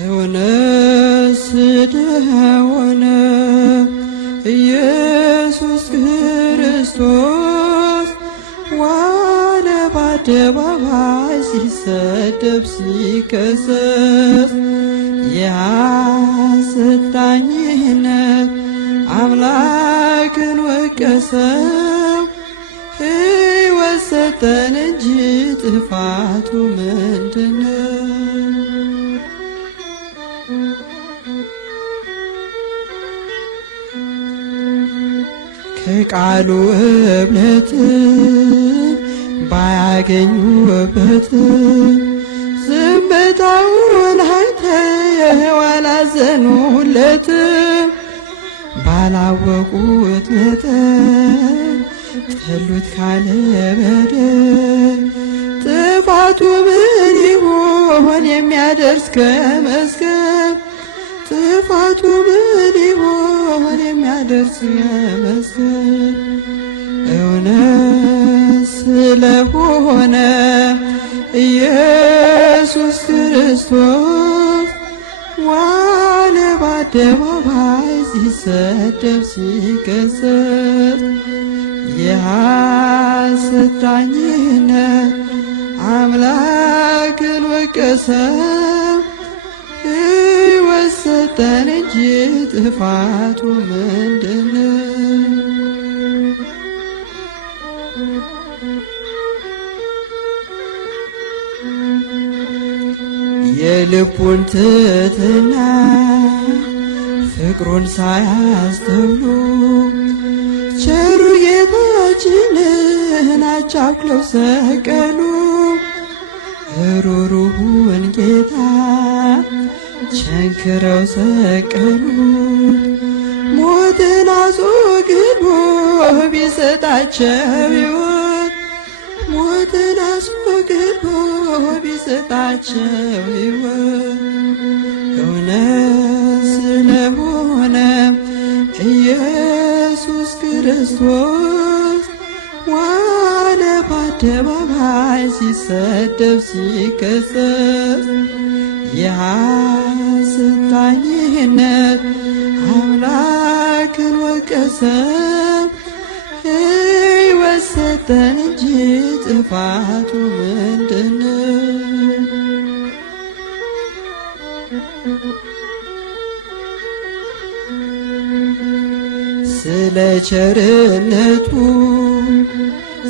እውነት ስለሆነ ኢየሱስ ክርስቶስ ዋለ በአደባባይ ሲሰደብ ሲከሰስ የሐሰት ዳኝነት አምላክን ወቀሰው። ሕይወት ሰጠን እንጂ ጥፋቱ ምንድነው? ከቃሉ እምነት ባያገኙበት ዝምታውን አይተው አላዘኑለትም። ባላወቁት መጠን ጠሉት ካለ በደል ጥፋቱ ምን ይሆን የሚያደርስ ከመስቀል? ጥፋቱ ምን ይሆን የሚያደርስ ከመስቀል? እውነት ስለሆነ ኢየሱስ ክርስቶስ ዋለ በአደባባይ ሲሰደብ ሲከሰስ የሐሰት ዳኝነት አምላክን ወቀሰው። ሕይወት ሰጠን እንጂ ጥፋቱ ምንድነው? የልቡን ትሕትና ፍቅሩን ሳያስተውሉ ቸሩ ጌታችንን አቻኩለው ሰቀሉ። ሩሩውን ጌታ ቸንክረው ሰቀሉት። ሞትን አስወግዶ ቢሰጣቸው ሕይወት ሞትን አስወግዶ ቢሰጣቸው ሕይወት እውነት ስለሆነ ኢየሱስ ክርስቶስ ዋለ በአደባባይ ሲሰደብ ሲከሰስ የሐሰት ዳኝነት አምላክን ወቀሰው። ሕይወት ሰጠን እንጂ ጥፋቱ ምንድነው? ስለ ቸርነቱ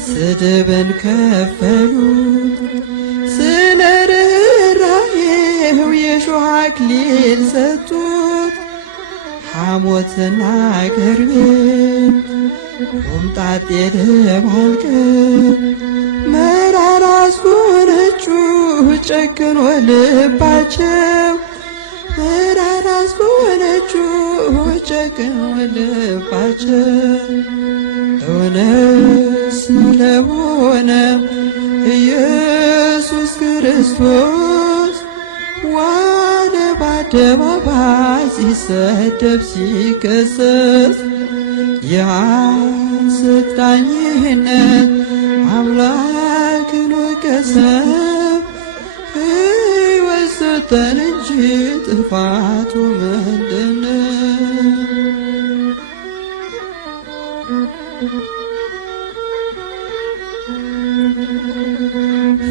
ስድብን ከፈሉት፣ ስለ ርኅራኄው የሾህ አክሊል ሰጡት። ሐሞትና ከርቤ ሆምጣጤ ደባልቀው መራራ አስጎነጩት ጨክኖ ልባቸው መራራ አስጎነጩት ጨክኖ ልባቸው እውነት ስለሆነ ኢየሱስ ክርስቶስ ዋለ በአደባባይ ሲሰደብ ሲከሰስ የሐሰት ዳኝነት አምላክን ወቀሰው። ሕይወት ሰጠን እንጂ ጥፋቱ ምንድነው?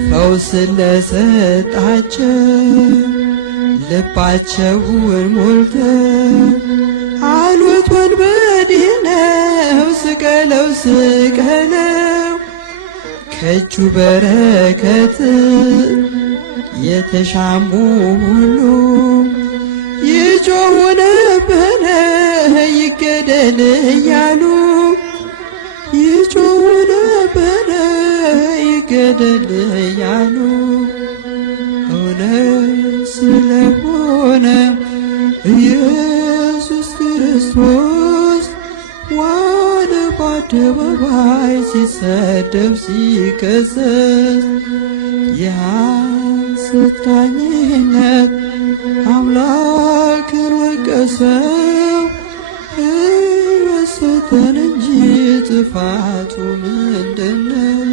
ፈውስ ለሰጣቸው ልባቸውን ሞልተው አሉት ወንበዴ ነው ስቀለው ስቀለው። ከእጁ በረከት የተሻሙ ሁሉ ይጮኹ ነበረ ይገደል እያሉ ይጮኹ ነበረ ይገደል እያሉ እውነት ስለሆነ ኢየሱስ ክርስቶስ ዋለ በአደባባይ ሲሰደብ ሲከሰስ የሐሰት ዳኝነት አምላክን ወቀሰው። ሕይወት ሰጠን እንጂ ጥፋቱ ምንድነው?